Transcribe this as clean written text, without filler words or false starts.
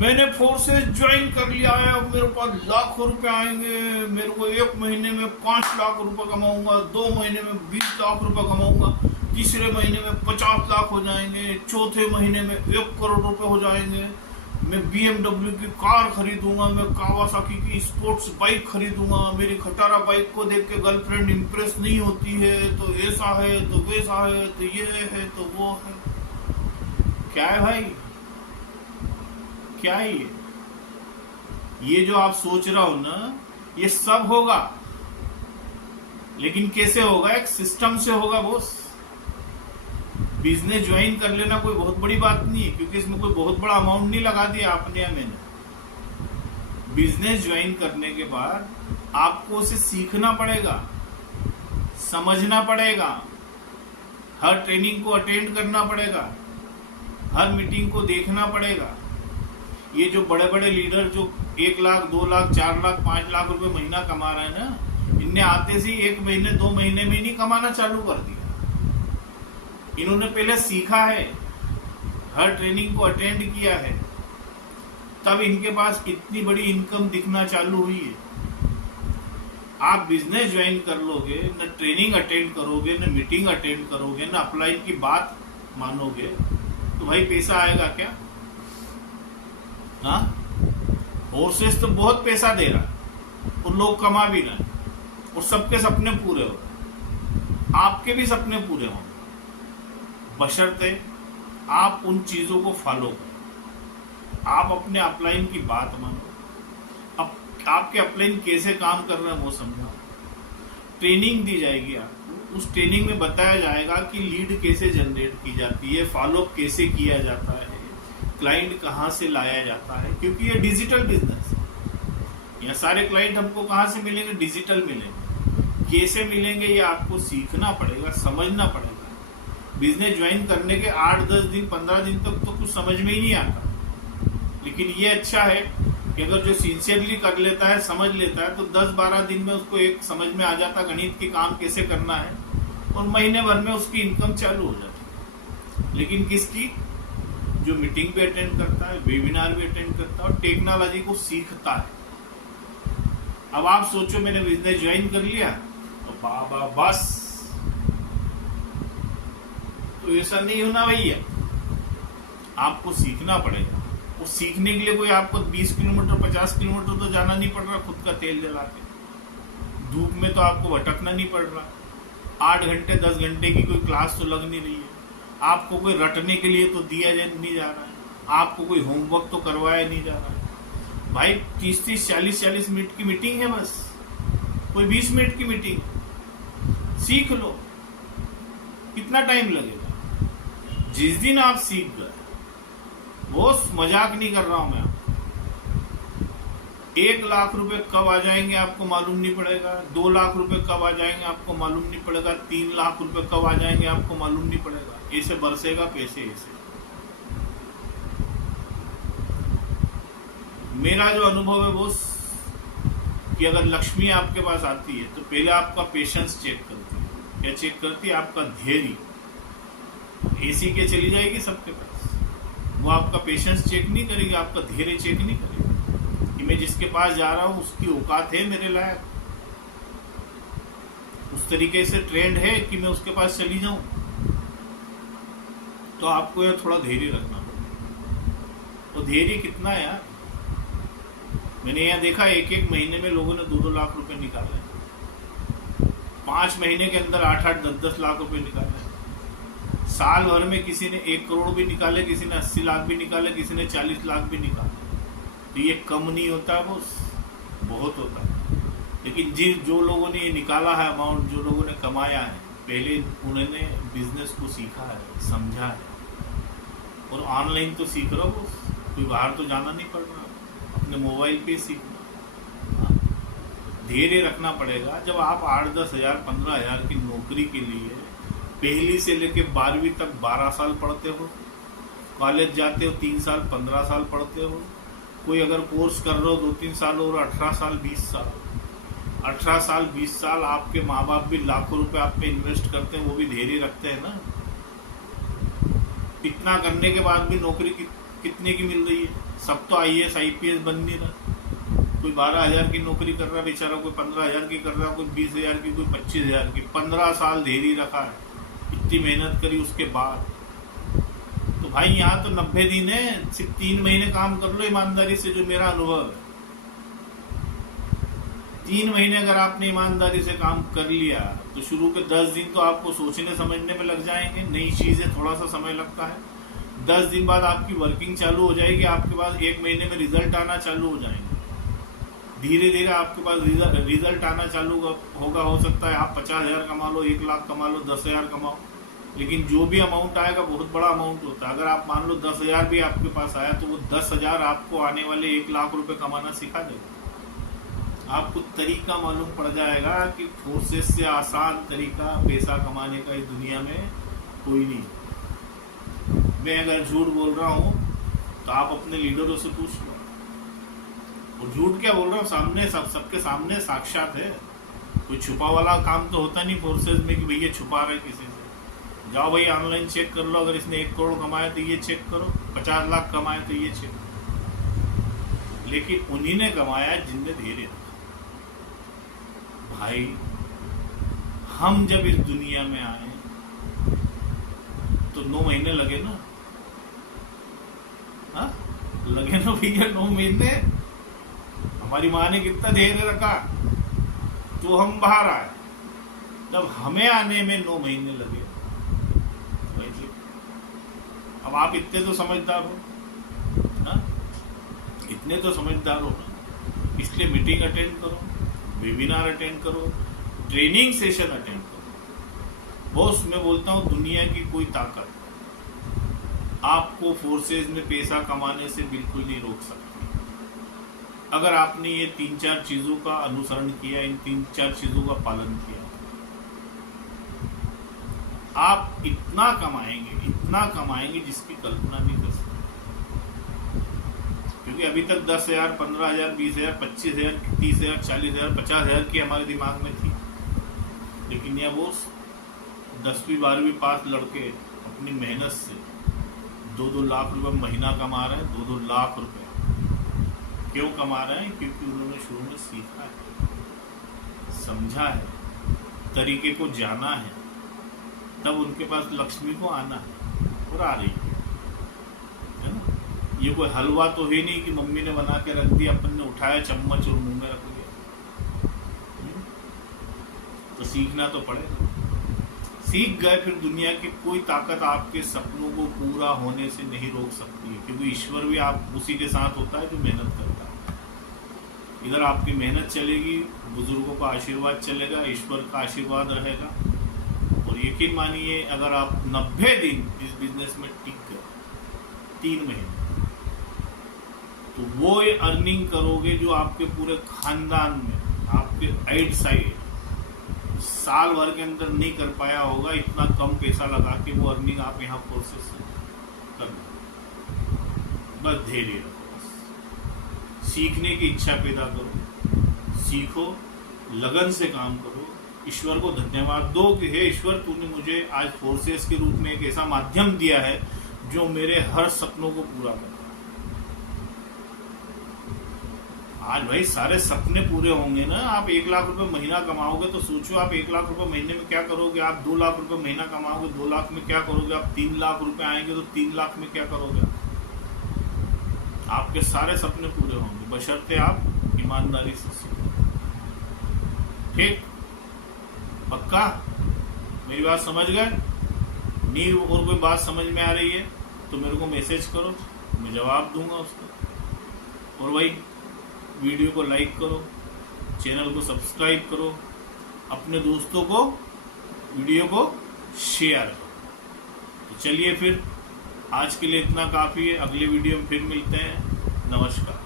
मैंने forces join कर लिया है, अब मेरे पास लाखों रुपए आएंगे, मेरे को 1 महीने में 5 लाख रुपए कमाऊंगा, 2 महीने में 20 लाख रुपए कमाऊंगा, तीसरे महीने में 50 लाख हो जाएंगे, चौथे महीने में 1 करोड़ रुपए हो जाएंगे, मैं BMW की कार खरीदूंगा, मैं कावासाकी की स्पोर्ट्स बाइक खरीदूंगा, मेरी खटारा बाइक को देख के गर्लफ्रेंड इंप्रेस नहीं होती है, तो ऐसा है तो वैसा है तो ये है तो वो है। क्या है भाई, क्या है ये जो आप सोच रहा हो ना, ये सब होगा, लेकिन कैसे होगा? एक सिस्टम से होगा बॉस। बिजनेस ज्वाइन कर लेना कोई बहुत बड़ी बात नहीं है, क्योंकि इसमें कोई बहुत बड़ा अमाउंट नहीं लगा दिया आपने या मैंने। बिजनेस ज्वाइन करने के बाद आपको उसे सीखना पड़ेगा, समझना पड़ेगा, हर ट्रेनिंग को अटेंड करना पड़ेगा, हर मीटिंग को देखना पड़ेगा। ये जो बड़े बड़े लीडर जो 1 लाख 2 लाख 4 लाख 5 लाख रुपए महीना कमा रहे हैं ना, इनने आते से 1 महीने 2 महीने में नहीं कमाना चालू कर दिया। इन्होंने पहले सीखा है, हर ट्रेनिंग को अटेंड किया है, तब इनके पास इतनी बड़ी इनकम दिखना चालू हुई है। आप बिजनेस ज्वाइन कर लोगे, न ट्रेनिंग अटेंड करोगे, न मीटिंग अटेंड करोगे, न अपलाइन की बात मानोगे, तो भाई पैसा आएगा क्या? हाँ, फोर्सेस तो बहुत पैसा दे रहा और लोग कमा भी रहे और सबके सपने पूरे हो रहे, आपके भी सपने पूरे होंगे, बशर्ते आप उन चीजों को फॉलो करो, आप अपने अपलाइन की बात मानो, अब आपके अपलाइन कैसे काम कर रहे हैं वो समझाओ, ट्रेनिंग दी जाएगी आपको, उस ट्रेनिंग में बताया जाएगा कि लीड कैसे जनरेट की जाती है, फॉलोअप कैसे किया जाता है, क्लाइंट कहाँ से लाया जाता है, क्योंकि ये डिजिटल बिजनेस है। यहाँ सारे क्लाइंट हमको कहाँ से मिलेंगे? डिजिटल मिलेंगे। कैसे मिलेंगे ये आपको सीखना पड़ेगा, समझना पड़ेगा। बिजनेस ज्वाइन करने के 8-10 दिन 15 दिन तक तो कुछ समझ में ही नहीं आता, लेकिन ये अच्छा है कि अगर जो सिंसियरली कर लेता है, समझ लेता है, तो 10-12 दिन में उसको एक समझ में आ जाता गणित की काम कैसे करना है, और महीने भर में उसकी इनकम चालू हो जाती है। लेकिन किसकी? जो मीटिंग भी अटेंड करता है, वेबिनार भी अटेंड करता है और टेक्नोलॉजी को सीखता है। अब आप सोचो मैंने बिजनेस ज्वाइन कर लिया तो बाबा बस, तो ऐसा नहीं होना भैया, आपको सीखना पड़ेगा। और सीखने के लिए कोई आपको 20 किलोमीटर 50 किलोमीटर तो जाना नहीं पड़ रहा खुद का तेल जला के, धूप में तो आपको भटकना नहीं पड़ रहा, 8 घंटे 10 घंटे की कोई क्लास तो लग नहीं रही है, आपको कोई रटने के लिए तो दिया नहीं जा रहा है, आपको कोई होमवर्क तो करवाया नहीं जा रहा है। भाई 30-30 40-40 मिनट की मीटिंग है, बस कोई 20 मिनट की मीटिंग, सीख लो। कितना टाइम लगेगा? जिस दिन आप सीख गए, वो मजाक नहीं कर रहा हूं मैं, 1 लाख रुपए कब आ जाएंगे आपको मालूम नहीं पड़ेगा, 2 लाख रुपए कब आ जाएंगे आपको मालूम नहीं पड़ेगा, 3 लाख रुपए कब आ जाएंगे आपको मालूम नहीं पड़ेगा। ऐसे बरसेगा पैसे। ऐसे मेरा जो अनुभव है वो कि अगर लक्ष्मी आपके पास आती है तो पहले आपका पेशेंस चेक करती है। क्या चेक करती है? आपका धैर्य। एसी के चली जाएगी सबके पास, वो आपका पेशेंस चेक नहीं करेगी, आपका धैर्य चेक नहीं करेगी कि मैं जिसके पास जा रहा हूं उसकी औकात है मेरे लायक, उस तरीके से ट्रेंड है कि मैं उसके पास चली जाऊं। तो आपको यार थोड़ा धैर्य रखना पड़ेगा। तो धैर्य कितना है यार? मैंने यहाँ देखा 1-1 महीने में लोगों ने 2-2 लाख रुपए निकाले, 5 महीने के अंदर 8-8 10-10 लाख रुपए निकाले, साल भर में किसी ने 1 करोड़ भी निकाले, किसी ने 80 लाख भी निकाले, किसी ने 40 लाख भी निकाले। तो ये कम नहीं होता है बॉस, बहुत होता है। लेकिन जो लोगों ने ये निकाला है अमाउंट, जो लोगों ने कमाया है, पहले उन्होंने बिजनेस को सीखा है, समझा है। और ऑनलाइन तो सीख रहा हो, कोई बाहर तो जाना नहीं पड़ रहा, अपने मोबाइल पे सीखना। धैर्य रखना पड़ेगा। जब आप 8-10 हज़ार 15 हज़ार की नौकरी के लिए पहली से लेके 12वीं तक 12 साल पढ़ते हो, कॉलेज जाते हो 3 साल 15 साल पढ़ते हो, कोई अगर कोर्स कर रहे हो 2-3 साल और 18 साल 20 साल, 18 साल 20 साल आपके माँ बाप भी लाखों रुपए आप पे इन्वेस्ट करते हैं, वो भी धैर्य रखते हैं ना। इतना करने के बाद भी नौकरी की कितने की मिल रही है? सब तो IAS IPS बन नहीं रहा। कोई 12,000 की नौकरी कर रहा बेचारा, कोई 15,000 की कर रहा, कोई 20,000 की, कोई 25,000 की। 15 साल देरी रखा है, इतनी मेहनत करी उसके बाद। तो भाई यहाँ तो 90 दिन है, सिर्फ 3 महीने काम कर लो ईमानदारी से, जो मेरा अनुभव है। 3 महीने अगर आपने ईमानदारी से काम कर लिया तो शुरू के 10 दिन तो आपको सोचने समझने में लग जाएंगे, नई चीजें थोड़ा सा समय लगता है। 10 दिन बाद आपकी वर्किंग चालू हो जाएगी, आपके पास 1 महीने में रिजल्ट आना चालू हो जाएंगे। धीरे धीरे आपके पास रिजल्ट आना चालू होगा। हो सकता है आप 50,000 कमा लो, 1 लाख कमा लो, 10,000 कमाओ, लेकिन जो भी अमाउंट आएगा बहुत बड़ा अमाउंट होता है। अगर आप मान लो 10,000 भी आपके पास आया तो वो 10,000 आपको आने वाले 1 लाख रुपए कमाना सिखा देगा। आपको तरीका मालूम पड़ जाएगा कि फोर्सेस से आसान तरीका पैसा कमाने का इस दुनिया में कोई नहीं। मैं अगर झूठ बोल रहा हूँ तो आप अपने लीडरों से पूछ लो। और झूठ क्या बोल रहा हूँ, सामने सबके सामने साक्षात है। कोई छुपा वाला काम तो होता नहीं फोर्सेस में कि भैया छुपा रहे किसी से। जाओ भाई ऑनलाइन चेक कर लो, अगर इसने 1 करोड़ कमाया तो ये चेक करो, 50 लाख कमाए तो ये चेक करो। लेकिन उन्हीं ने कमाया जिनने धैर्य रखा। भाई हम जब इस दुनिया में आए तो 9 महीने लगे ना, हा? लगे ना भैया 9 महीने। हमारी माँ ने कितना धैर्य रखा तो हम बाहर आए। जब हमें आने में 9 महीने लगे, अब आप इतने तो समझदार हो ना, इतने तो समझदार हो ना, इसलिए मीटिंग अटेंड करो, वेबिनार अटेंड करो, ट्रेनिंग सेशन अटेंड करो। बॉस मैं बोलता हूं दुनिया की कोई ताकत आपको फोर्सेज में पैसा कमाने से बिल्कुल नहीं रोक सकती। अगर आपने ये 3-4 चीजों का अनुसरण किया, इन 3-4 चीजों का पालन किया, आप इतना कमाएंगे जिसकी कल्पना नहीं कर सकते। क्योंकि अभी तक 10,000, 15,000, 20,000, 25,000, 30,000, 40,000, 50,000 की हमारे दिमाग में थी। लेकिन यह वो 10वीं 12वीं पास लड़के अपनी मेहनत से 2-2 लाख रुपए महीना कमा रहे हैं। 2-2 लाख रुपए क्यों कमा रहे हैं? क्योंकि उन्होंने शुरू में सीखा है, समझा है, तरीके को जाना है, तब उनके पास लक्ष्मी को आना है और आ रही है ना। ये कोई हलवा तो है नहीं कि मम्मी ने बना के रख दिया, अपन ने उठाया चम्मच और मुंह में रख दिया। तो सीखना तो पड़ेगा। सीख गए फिर दुनिया की कोई ताकत आपके सपनों को पूरा होने से नहीं रोक सकती है। क्योंकि ईश्वर भी आप उसी के साथ होता है जो मेहनत करता है। इधर आपकी मेहनत चलेगी, बुजुर्गों का आशीर्वाद चलेगा, ईश्वर का आशीर्वाद रहेगा। और यकीन मानिए अगर आप 90 दिन इस बिजनेस में टिक गए, 3 महीने, तो वो अर्निंग करोगे जो आपके पूरे खानदान में, आपके आइड साइड साल भर के अंदर नहीं कर पाया होगा। इतना कम पैसा लगा के वो अर्निंग आप यहाँ फोर्सेस से कर लो। बस धैर्य रखो, बस सीखने की इच्छा पैदा करो, सीखो, लगन से काम करो, ईश्वर को धन्यवाद दो कि हे ईश्वर तूने मुझे आज फोर्सेस के रूप में एक ऐसा माध्यम दिया है जो मेरे हर सपनों को पूरा कर। आज भाई सारे सपने पूरे होंगे ना। आप 1 लाख रुपए महीना कमाओगे तो सोचो आप 1 लाख रुपए महीने में क्या करोगे। आप 2 लाख रुपए महीना कमाओगे, 2 लाख में क्या करोगे। आप 3 लाख रुपए आएंगे तो 3 लाख में क्या करोगे। आपके सारे सपने पूरे होंगे बशर्ते आप ईमानदारी से सीखो। ठीक, पक्का मेरी बात समझ गए? नहीं और कोई बात समझ में आ रही है तो मेरे को मैसेज करो, मैं जवाब दूंगा उसका। और भाई वीडियो को लाइक करो, चैनल को सब्सक्राइब करो, अपने दोस्तों को वीडियो को शेयर करो। तो चलिए फिर आज के लिए इतना काफ़ी है। अगले वीडियो में फिर मिलते हैं। नमस्कार।